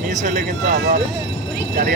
miss হলে কিন্তু আমার গাড়ি